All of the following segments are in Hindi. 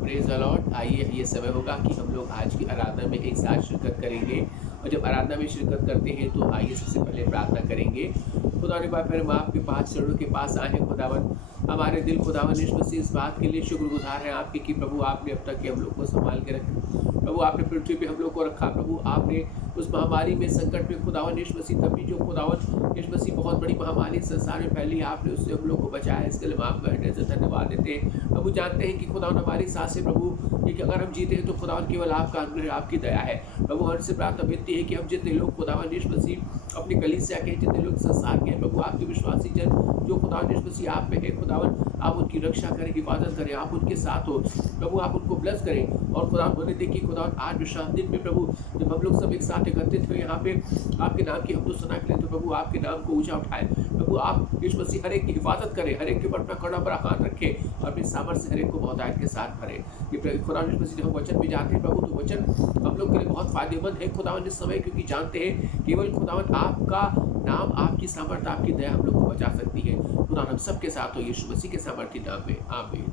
Praise the Lord. आइए ये समय होगा कि हम लोग आज की आराधना में एक साथ शिरकत करेंगे और जब आराधना में शिरकत करते हैं तो आइए सबसे पहले प्रार्थना करेंगे। खुदा ने बात फिर हम आपके पास चरणों के पास आए हैं खुदावन। हमारे दिल खुदावन यीशु मसीह इस बात के लिए शुक्रगुजार हैं आपके कि प्रभु आपने अब तक के हम लोग को संभाल के रखा। प्रभु आपने पृथ्वी पे हम लोग को रखा। प्रभु आपने उस महामारी में संकट में खुदावन यीशु मसीह तभी जो खुदावन यीशु मसीह बहुत बड़ी महामारी संसार में फैली आपने उससे हम लोग को बचाया। इसके लिए हम आपका हृदय से धन्यवाद देते हैं। प्रभु जानते हैं कि खुदावन हमारी सांसें प्रभु कि अगर हम जीते हैं तो खुदावन केवल आपका अनुग्रह आपकी दया है। प्रभु हमसे प्रार्थना विनती है कि हम जितने लोग खुदावन यीशु मसीह अपनी कलीसिया के जितने लोग संसार के हैं प्रभु आपके विश्वासी जन जो खुदावन यीशु मसीह आप में है खुदावन आप उनकी रक्षा करें, हिफाजत करें, आप उनके साथ हो प्रभु, आप उनको ब्लेस करें। और खुदावन होने दें कि खुदावन आज विश्राम दिन में प्रभु जब हम लोग सब एक साथ एकत्रित हुए यहाँ पे आपके नाम की हम तो सुना करें तो प्रभु आपके नाम को ऊंचा उठाए। प्रभु आप यीशु मसीह हर एक की हिफाजत करें, हर एक के ऊपर अपना कड़ा बड़ा हाथ रखे और अपने सामर्थ्य से हर एक को बहुतायत के साथ भरे। ये खुदावन यीशु मसीह जब हम वचन में जाते हैं प्रभु तो वचन हम लोग के लिए बहुत फायदेमंद है खुदावन इस समय, क्योंकि जानते हैं केवल खुदावन आपका नाम, आपकी सामर्थ, आपकी दया हम लोग को बचा सकती है। खुदा हम सबके साथ हो यीशु मसीह के सामर्थ्य नाम में, आमीन।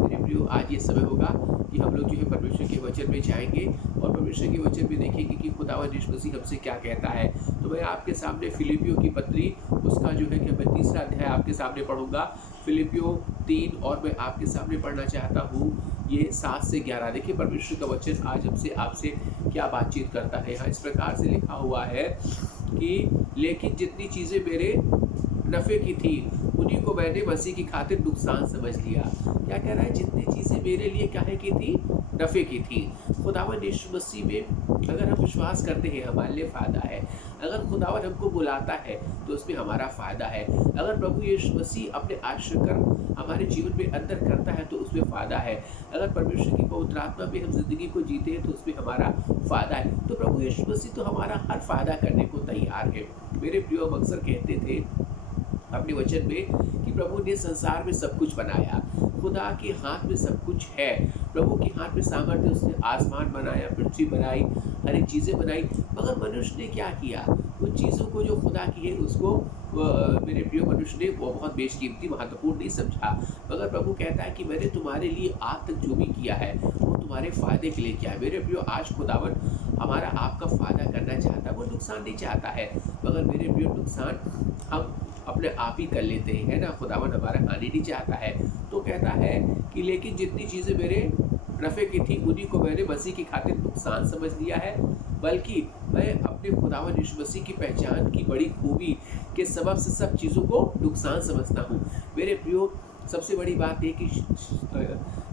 मेरे प्रियो, आज ये समय होगा कि हम लोग जो है परमेश्वर के वचन में जाएंगे और परमेश्वर के वचन में देखेंगे कि खुदावन यीशु मसीह हमसे क्या कहता है। तो मैं आपके सामने फिलिपियों की पत्री उसका जो है कि मैं 3रा अध्याय आपके सामने पढ़ूंगा, फिलिपियों 3, और मैं आपके सामने पढ़ना चाहता हूँ ये 7 से 11। देखिए परमेश्वर का वचन आज हमसे आपसे क्या बातचीत करता है। यहाँ इस प्रकार से लिखा हुआ है कि लेकिन जितनी चीज़ें मेरे नफ़े की थी उन्हीं को मैंने मसीह की खातिर नुकसान समझ लिया। क्या कह रहा है? जितनी चीज़ें मेरे लिए काहे की थी? नफ़े की थी। खुदावन यीशु मसीह में अगर हम विश्वास करते हैं हमारे लिए फ़ायदा है। अगर खुदावन हमको बुलाता है तो उसमें हमारा फ़ायदा है। अगर प्रभु यीशु मसीह अपने आश्रय कर्म हमारे जीवन में अंदर करता है तो उसमें फ़ायदा है। अगर परमेश्वर की पवित्र आत्मा में हम ज़िंदगी को जीते हैं तो उसमें हमारा फ़ायदा है। तो प्रभु यीशु मसीह तो हमारा हर फ़ायदा करने को तैयार है। मेरे प्रियो, हम अक्सर कहते थे अपने वचन में कि प्रभु ने संसार में सब कुछ बनाया, खुदा के हाथ में सब कुछ है, प्रभु के हाथ में सामर्थ्य, उसने आसमान बनाया, पृथ्वी बनाई, हर एक चीज़ें बनाई। मगर मनुष्य ने क्या किया? उन चीज़ों को जो खुदा की है उसको मेरे प्रिय मनुष्य ने वो बहुत बेशकीमती महत्वपूर्ण नहीं समझा। मगर प्रभु कहता है कि मैंने तुम्हारे लिए आज तक जो भी किया है वो तुम्हारे फ़ायदे के लिए किया है। मेरे प्रियो, आज खुदावन हमारा आपका फ़ायदा करना चाहता है, वो नुकसान नहीं चाहता है। मगर मेरे प्रियो, नुकसान हम अपने आप ही कर लेते हैं, है ना। खुदावन हमारा हानि नहीं चाहता है। तो कहता है कि लेकिन जितनी चीज़ें मेरे नफ़े की थी उन्हीं को मैंने मसीह की खातिर नुकसान समझ लिया है, बल्कि मैं अपने खुदावन यीशु मसीह की पहचान की बड़ी खूबी के सबब से सब चीज़ों को नुकसान समझता हूँ। मेरे प्रियो, सबसे बड़ी बात है कि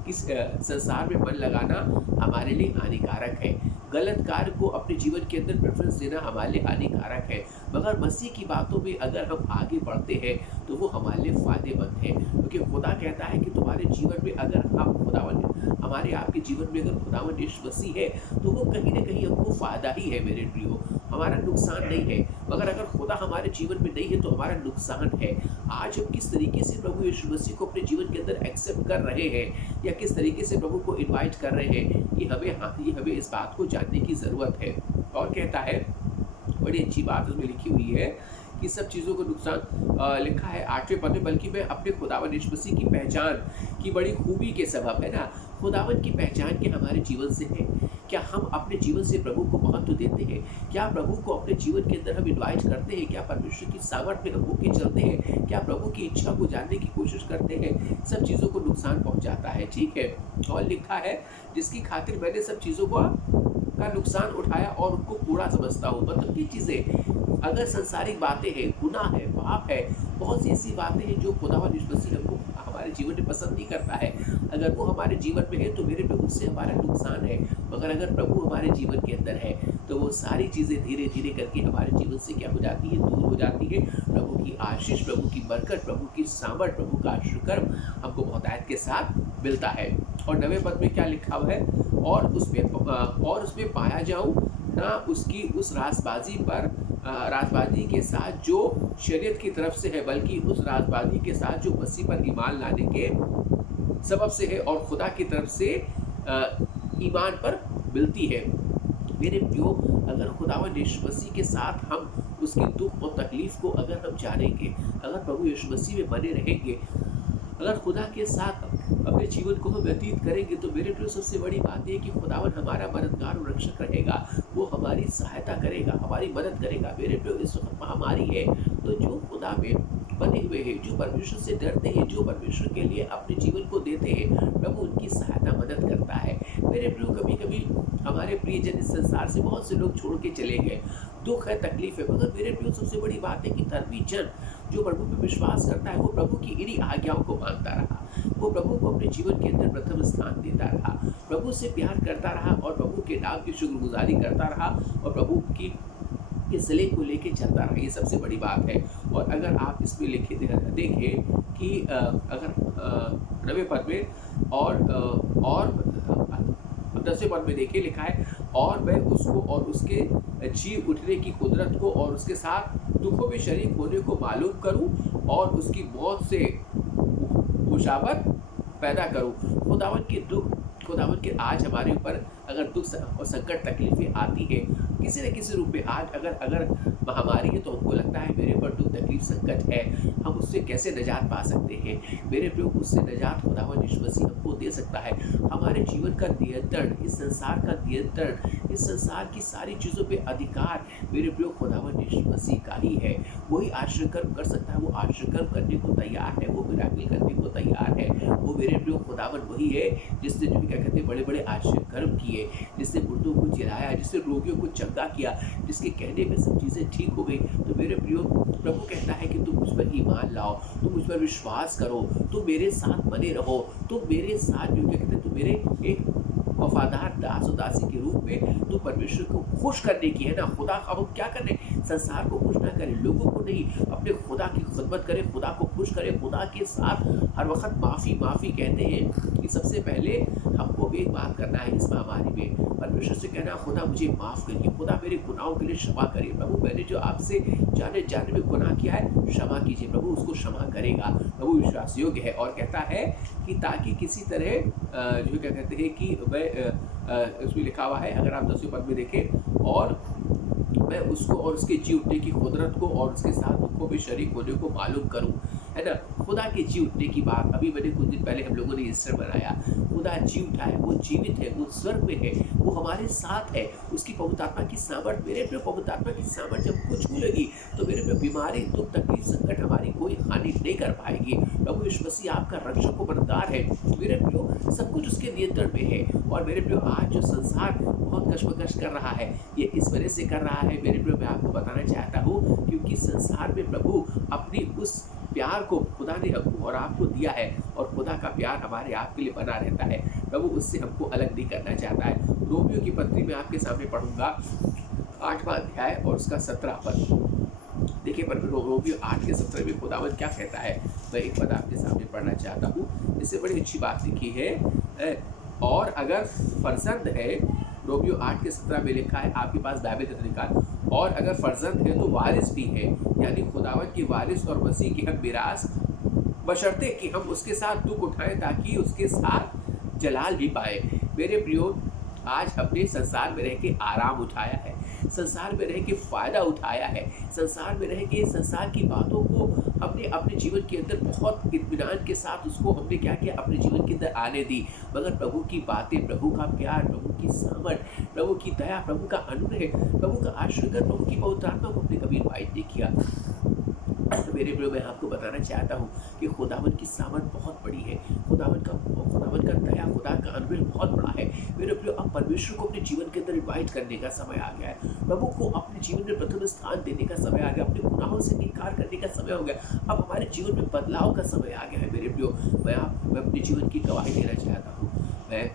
इस संसार में मन लगाना हमारे लिए हानिकारक है। गलत कार्य को अपने जीवन के अंदर प्रेफरेंस देना हमारे लिए हानिकारक है। मगर मसीह की बातों में अगर हम आगे बढ़ते हैं तो वो हमारे लिए फ़ायदेमंद है, क्योंकि खुदा कहता है कि तुम्हारे जीवन में अगर हम खुदावन हमारे आपके जीवन में अगर खुदावन यीशु मसीह है तो वो कहीं ना कहीं हमको फ़ायदा ही है। मेरे प्रियो, हमारा नुकसान नहीं है। मगर अगर खुदा हमारे जीवन में नहीं है तो हमारा नुकसान है। आज हम किस तरीके से प्रभु यीशु मसीह को अपने जीवन के अंदर एक्सेप्ट कर रहे हैं या किस तरीके से प्रभु को इनवाइट कर रहे हैं, ये हमें इस बात को जानने की ज़रूरत है। और कहता है, बड़ी अच्छी बात उसमें लिखी हुई है कि सब चीज़ों को नुकसान लिखा है 8वें पद में, बल्कि मैं अपने खुदावन यीशु मसीह की पहचान की बड़ी खूबी के सबब, है ना। खुदावन की पहचान के हमारे जीवन से है। क्या हम अपने जीवन से प्रभु को महत्व देते हैं? क्या प्रभु को अपने जीवन के अंदर हम इनवाइट करते हैं? क्या परमेश्वर की सामर्थ्य में हम होके चलते हैं? क्या प्रभु की इच्छा को जानने की कोशिश करते हैं? सब चीज़ों को नुकसान पहुंचाता है, ठीक है। और लिखा है जिसकी खातिर मैंने सब चीज़ों का नुकसान उठाया और उनको कूड़ा समझता हूँ। मतलब ये चीज़ें अगर संसारिक बातें हैं, गुनाह है, पाप है, बहुत सी ऐसी बातें हैं जो खुदावन यीशु मसीह हमको हमारे जीवन में पसंद नहीं करता है, अगर वो हमारे जीवन में है तो मेरे पे उससे हमारा नुकसान है। मगर अगर प्रभु हमारे जीवन के अंदर है तो वो सारी चीज़ें धीरे धीरे करके हमारे जीवन से क्या हो जाती है? दूर हो जाती है। प्रभु की आशीष, प्रभु की बरकत, प्रभु की सामर्थ, प्रभु का शुक्र हमको बहुतायत के साथ मिलता है। और 9वें पद में क्या लिखा हुआ है? और उसमें पाया जाऊँ ना उसकी उस राजबाजी के साथ जो शरीयत की तरफ से है, बल्कि उस राजबाजी के साथ जो मसीह पर ईमान लाने के सबब से है और खुदा की तरफ से ईमान पर मिलती है। मेरे प्रियो, अगर खुदावन यीशु मसीह के साथ हम उसके दुख और तकलीफ को अगर हम जानेंगे, अगर प्रभु यीशु मसीह में बने रहेंगे, अगर खुदा के साथ अपने जीवन को हम व्यतीत करेंगे तो मेरे प्रियो सबसे बड़ी बात है कि खुदावन हमारा मददगार और रक्षक रहेगा। वो हमारी सहायता करेगा, हमारी मदद करेगा। मेरे प्रियो इस वक्त महामारी है, तो जो खुदा में बने हुए हैं, जो परमेश्वर से डरते हैं, जो परमेश्वर के लिए अपने जीवन को देते हैं, प्रभु उनकी सहायता मदद करता है। मेरे प्रियो कभी कभी हमारे प्रियजन इस संसार से बहुत से लोग छोड़ के चले गए, दुख है, तकलीफ है, मगर मेरे प्रियो सबसे बड़ी बात है कि धर्मी जन जो प्रभु पे विश्वास करता है वो प्रभु की इन्हीं आज्ञाओं को मानता रहा, वो प्रभु को अपने जीवन के अंदर प्रथम स्थान देता रहा, प्रभु से प्यार करता रहा और प्रभु के नाम की शुक्रगुजारी करता रहा और प्रभु की इसले को लेके चलता रहा। ये सबसे बड़ी बात है। और अगर आप इसमें लिखे देखें कि अगर 9वें पद में और 10वें पद में देखिए लिखा है, और मैं उसको और उसके जी उठने की कुदरत को और उसके साथ दुखों में शरीक होने को मालूम करूं और उसकी मौत से मुशाबत पैदा करूं। खुदावन के दुख, खुदावन के आज हमारे ऊपर अगर दुख और संकट तकलीफें आती है किसी न किसी रूप में, आज अगर महामारी है तो हमको लगता है मेरे ऊपर दुख तकलीफ संकट है, हम उससे कैसे निजात पा सकते हैं। मेरे प्रियो उससे निजात खुदावन यीशु मसीह हमको दे सकता है। हमारे जीवन का नियंत्रण, इस संसार का नियंत्रण, इस संसार की सारी चीज़ों पे अधिकार मेरे प्रियो खुदावन यीशु मसीह का ही है। वही आश्रय कर्म कर सकता है, वो आश्रय कर्म करने को तैयार है, वो मिराकिल करने को तैयार है। वो मेरे प्रियो खुदावन वही है जिसने जो क्या कहते हैं बड़े बड़े आश्रय कर्म किए, जिसने मुर्दों को जिलाया, जिसने रोगियों को चंगा किया, जिसके कहने में सब चीज़ें ठीक हो गई। तो मेरे प्रियो प्रभु कहता है कि तुम मुझ पर ईमान लाओ, तुम मुझ पर विश्वास करो, तुम मेरे साथ बने रहो, तुम मेरे साथ जो क्या कहते हैं तुम मेरे एक वफादार दास और दासी के रूप में तो परमेश्वर को खुश करने की है ना। खुदा अब हम क्या करें, संसार को खुश ना करें, लोगों को नहीं, अपने खुदा की खिदमत करें, खुदा को खुश करें, खुदा के साथ हर वक्त माफ़ी कहते हैं कि सबसे पहले हमको एक बात करना है इस महामारी में, परमेश्वर से कहना खुदा मुझे माफ़ करिए, खुदा मेरे गुनाहों के लिए क्षमा करिए, प्रभु मैंने जो आपसे जाने में गुनाह किया है क्षमा कीजिए। प्रभु उसको क्षमा करेगा, प्रभु विश्वास योग्य है। और कहता है कि ताकि किसी तरह जो क्या कहते हैं कि मैं उसमें लिखा हुआ है, अगर आप 10वें पद में देखें, और मैं उसको और उसके जी उठने की कुदरत को और उसके साथ दुखों में शरीक होने को मालूम करूं, है ना। खुदा के जी उठने की बात अभी मैंने कुछ दिन पहले हम लोगों ने ईस्टर मनाया। खुदा जी उठा है, वो जीवित है, वो स्वर्ग में है, वो हमारे साथ है। उसकी पवित्र आत्मा की सामर्थ, मेरे प्रिय पवित्र आत्मा की सामर्थ जब कुछ छूलेगी तो मेरे प्रिय बीमारी, दुख, तकलीफ, संकट हमारी कोई हानि नहीं कर पाएगी। प्रभु यीशु मसीह आपका रक्षक और मददगार है। मेरे प्रियो सब कुछ उसके नियंत्रण में है। और मेरे प्रियो आज जो संसार बहुत कश्मकश कर रहा है, ये इस वजह से कर रहा है मेरे प्रियो, मैं आपको बताना चाहता हूँ, क्योंकि संसार में प्रभु अपनी उस प्यार को खुदा ने हमको और आपको दिया है, और खुदा का प्यार हमारे आपके लिए बना रहता है। प्रभु उससे हमको अलग नहीं करना चाहता है। रोमियो की पत्री में आपके सामने पढ़ूंगा 8वां अध्याय और उसका 17 पद। देखिए पर रोमियो 8 के 17 में खुदावन क्या कहता है, मैं एक पद आपके सामने पढ़ना चाहता हूँ। इससे बड़ी अच्छी बात लिखी है, और अगर फर्जंद है, रोमियो 8 के 17 में लिखा है, आपके पास बाइबल निकाल, और अगर फर्जंद है तो वारिस भी है, यानी खुदावन की वारिस और मसीह की हम मिरास, बशर्ते कि हम उसके साथ दुख उठाएं ताकि उसके साथ जलाल भी पाए। मेरे प्रियो आज हमने संसार में रह के आराम उठाया है, संसार में रह के फ़ायदा उठाया है, संसार में रह के संसार की बातों को हमने अपने जीवन के अंदर बहुत इत्मीनान के साथ उसको हमने क्या किया, अपने जीवन के अंदर आने दी। मगर प्रभु की बातें, प्रभु का प्यार, प्रभु की सामर्थ, प्रभु की दया, प्रभु का अनुग्रह, प्रभु का आशीर्वाद, प्रभु की पवित्र आत्मा को हमने कभी इनवाइट नहीं किया। मेरे प्रियो मैं आपको बताना चाहता हूँ कि खुदावन की सामर्थ बहुत बड़ी है, खुदावन का दया, खुदा का अनुग्रह बहुत बड़ा है। मेरे प्रियो अब परमेश्वर को अपने जीवन के अंदर इनवाइट करने का समय आ गया है, प्रभु को अपने जीवन में प्रथम स्थान देने का समय आ गया, अपने गुनाहों से इनकार करने का समय हो गया, अब हमारे जीवन में बदलाव का समय आ गया है। मेरे प्रियो मैं अपने जीवन की गवाही देना चाहता हूँ। मैं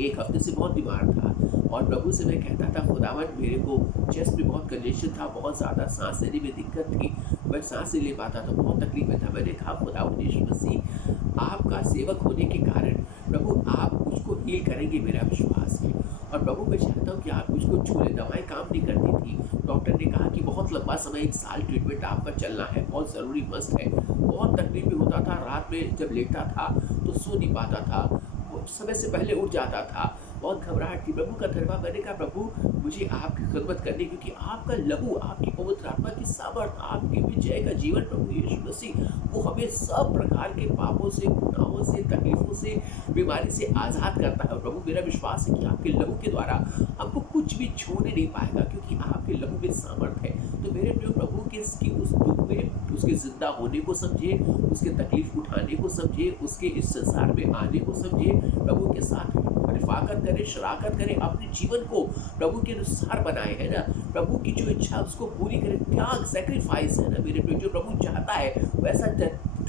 एक हफ्ते से बहुत बीमार था और प्रभु से मैं कहता था, खुदावन मेरे को चेस्ट में बहुत कंजेशन था, बहुत ज़्यादा सांस लेने में दिक्कत थी, मैं सांस नहीं ले पाता था, बहुत तकलीफ में था। मैंने कहा खुदावन यीशु मसीह आपका सेवक होने के कारण प्रभु आप मुझको हील करेंगे, मेरा विश्वास है। और प्रभु मैं चाहता हूँ कि आप मुझको छू लें। दवाएँ काम नहीं करती थी, डॉक्टर ने कहा कि बहुत लंबा समय 1 साल ट्रीटमेंट आपका चलना है, बहुत ज़रूरी मस्त है। बहुत तकलीफ भी होता था, रात में जब लेटता था तो सो नहीं पाता था, समय से पहले उठ जाता था, बहुत घबराहट थी। प्रभु का धन्यवाद, मैंने कहा प्रभु मुझे आपकी खिदमत करनी, क्योंकि आपका लहू, आपकी पवित्र आत्मा की सामर्थ, आपकी विजय का जीवन प्रभु यीशु मसीह, वो हमें सब प्रकार के पापों से, गुनाहों से, तकलीफों से, बीमारी से आज़ाद करता है। प्रभु मेरा विश्वास है कि आपके लहू के द्वारा हमको कुछ भी छूने नहीं पाएगा, क्योंकि आपके लहू में सामर्थ है। तो मेरे प्रिय प्रभु के इसकी उस दुख में उसके जिंदा होने को समझे, उसके तकलीफ उठाने को समझे, उसके इस संसार में आने को समझे, प्रभु के साथ रिफाकत करे, शराकत करे, अपने जीवन को प्रभु के अनुसार बनाए, है ना। प्रभु की जो इच्छा उसको पूरी करे, त्याग, सेक्रीफाइस, है ना मेरे प्रिय, जो प्रभु चाहता है वैसा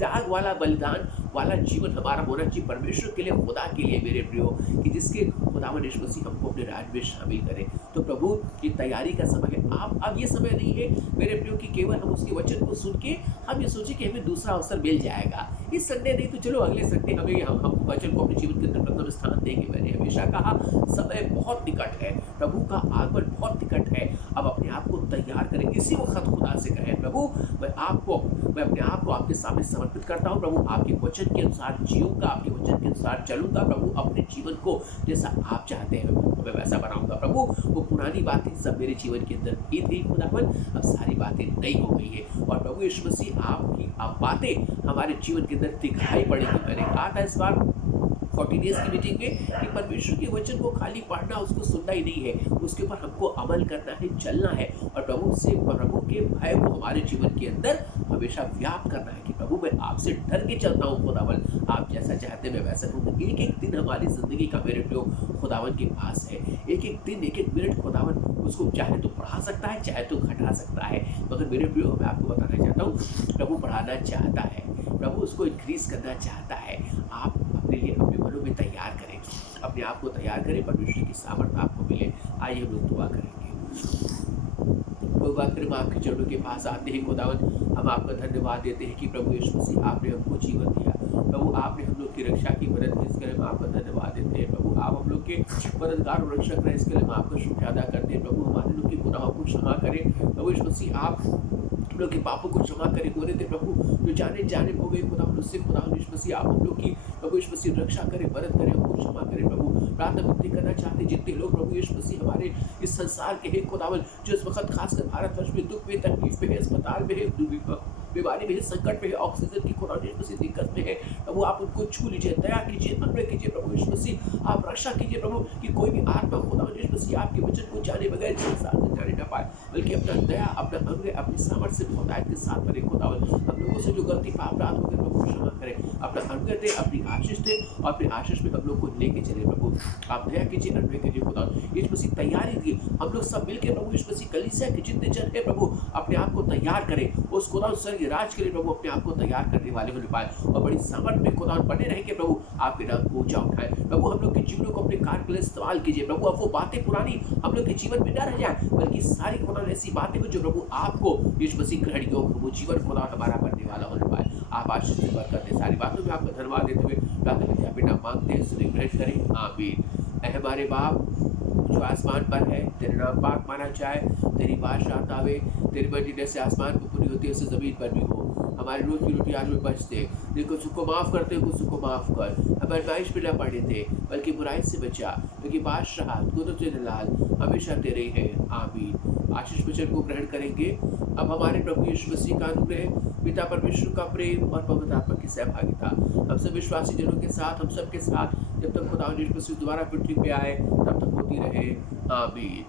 त्याग वाला, बलिदान वाला जीवन हमारा होना चाहिए परमेश्वर के लिए, खुदा के लिए मेरे प्रियो, कि जिसके खुदावंद यीशु मसीह हमको अपने राज में शामिल करें। तो प्रभु की तैयारी का समय है। आप अब ये समय नहीं है मेरे प्रियो कि केवल हम उसके वचन को सुन के हम ये सोचे कि हमें दूसरा अवसर मिल जाएगा इस संडे, नहीं तो चलो अगले संडे हमें हम वचन को अपने जीवन के अंदर प्रथम स्थान देंगे। मैंने हमेशा कहा समय बहुत निकट है, प्रभु का आगमन बहुत निकट है। अब अपने आप को तैयार करें, इसी वक्त खुदा से कहें प्रभु मैं अपने आप को आपके सामने समर्पित करता हूँ। प्रभु आपके वचन के अनुसार जीऊंगा, आपके वचन के अनुसार चलूंगा। प्रभु अपने जीवन को जैसा आप चाहते हैं मैं वैसा बनाऊंगा। प्रभु वो पुरानी बातें सब मेरे जीवन के अंदर बीत गई खुदावन, अब सारी बातें नई हो गई है। और प्रभु यीशु मसीह आपकी अब बातें हमारे जीवन के अंदर दिखाई पड़ेगी। मैंने कहा था इस बार 40 डेज की मीटिंग में कि परमेश्वर के वचन को खाली पढ़ना, उसको सुनना ही नहीं है, उसके ऊपर हमको अमल करना है, चलना है, और प्रभु के भय को हमारे जीवन के अंदर हमेशा व्याप्त करना है कि प्रभु मैं आपसे डर के चलता हूँ खुदावन, आप जैसा चाहते हैं मैं वैसा करूँ। एक एक दिन हमारी जिंदगी का मेरे प्रियो खुदावन के पास है, एक एक दिन, एक एक मिनट खुदावन उसको चाहे तो बढ़ा सकता है, चाहे तो घटा सकता है। मगर मेरे प्रियो मैं आपको बताना चाहता हूँ, प्रभु बढ़ाना चाहता है, प्रभु उसको इंक्रीज करना चाहता है। आप अपने लिए अपने मनों में तैयार करें, अपने आप को तैयार करें, परमेश्वर की सामर्थ आपको मिले। आइए हम लोग दुआ करेंगे। बात करें, आपके चरणों के पास आते हैं खुदावन, हम आपका धन्यवाद देते हैं कि प्रभु यीशु मसीह आपने हमको जीवन दिया। प्रभु आपने हम लोग की रक्षा की मदद की, इसके लिए हम आपका धन्यवाद देते हैं। प्रभु आप हम लोग के मददगार और रक्षक रहे, इसके लिए हम आपका शुक्र अदा करते हैं। प्रभु हमारे लोग के गुनाहों को क्षमा करें। प्रभु यीशु मसीह आप लोग के पापों को क्षमा करें। हो रहे थे प्रभु जो जाने जाने हो गए खुदा, उससे खुदा यीशु मसीह आप हम लोग की प्रभु यीशु मसीह रक्षा करें, मदद करें, हमको क्षमा करें। प्रभु प्रार्थना विनती करना चाहते जितने लोग प्रभु यीशु मसीह हमारे इस संसार के हैं खुदावन, जो इस वक्त खासकर भारतवर्ष में दुख में, तकलीफ में है, अस्पताल में है, बीमारी में है, संकट में है, ऑक्सीजन की खुदा यीशु मसीह दिक्कत में है, प्रभु आप उनको छू लीजिए, दया कीजिए, अनुग्रह कीजिए। प्रभु यीशु मसीह आप रक्षा कीजिए प्रभु, कि कोई भी आत्मा खुदा यीशु मसीह आपके वचन को जाने बगैर संसार से जाने न पाए, बल्कि अपना दया, अपना अनुग्रह, अपनी सामर्थ्य से बहुतायत के साथ बने खुदावन। हम लोगों से जो गलती पाप रात हो गए प्रभु क्षमा करें, अपना अनुग्रह दे, अपनी आशीष दे, और अपने आशीष में हम लोग को लेके चले। प्रभु आप दया कीजिए, अनुग्रह कीजिए खुदा यीशु मसीह, तैयारी दी हम लोग सब मिलकर प्रभु यीशु मसीह कलीसिया के जितने जन है प्रभु अपने आप को तैयार करें उस खुदा स्वर्गीय राज के लिए। प्रभु अपने आप को तैयार करने वाले बन पाए और बड़ी सामर्थ में खुदा बने रहे कि प्रभु आपके नाम को ऊंचा उठाए। प्रभु हम लोग के जीवनों को अपने कार्य के लिए इस्तेमाल कीजिए। प्रभु अब वो बातें पुरानी हम लोग के जीवन में न रह जाए, बल्कि सारी खुदा ऐसी बातें हो जो प्रभु आपको यीशु मसीह ग्रहण योग्य वो जीवन खुदा हमारा बनने वाला होने पाए। आप आशीष से बरकत दें। सारी बातों में आपका धन्यवाद देते हुए प्रार्थना करते हैं, बेटा मांगते हैं, सुने ग्रहण करें, आमीन। ऐ हमारे बाप जो आसमान पर है, तेरे नाम पाक माना जाए, तेरी बादशाहत आवे, तेरी मर्जी जैसे आसमान पर पूरी होती है वैसे जमीन पर भी हो। हमारी रोज की रोटी आज में बचते, जिनको सुख माफ़ करते हैं उसको माफ़ कर, हमारे आइश में न पड़े थे बल्कि बुराई से बचा, क्योंकि बादशाह कुदरत लाल हमेशा तेरे है, आमीन। आशीष वचन को ग्रहण करेंगे। अब हमारे प्रभु यीशु मसीह का अनुग्रह, पिता परमेश्वर का प्रेम और पवित्र आत्मा की सहभागिता हम सब विश्वासी जनों के साथ, हम सब के साथ, जब तक खुदा यीशु मसीह दोबारा पृथ्वी पे आए तब तक होती रहे, आमीन।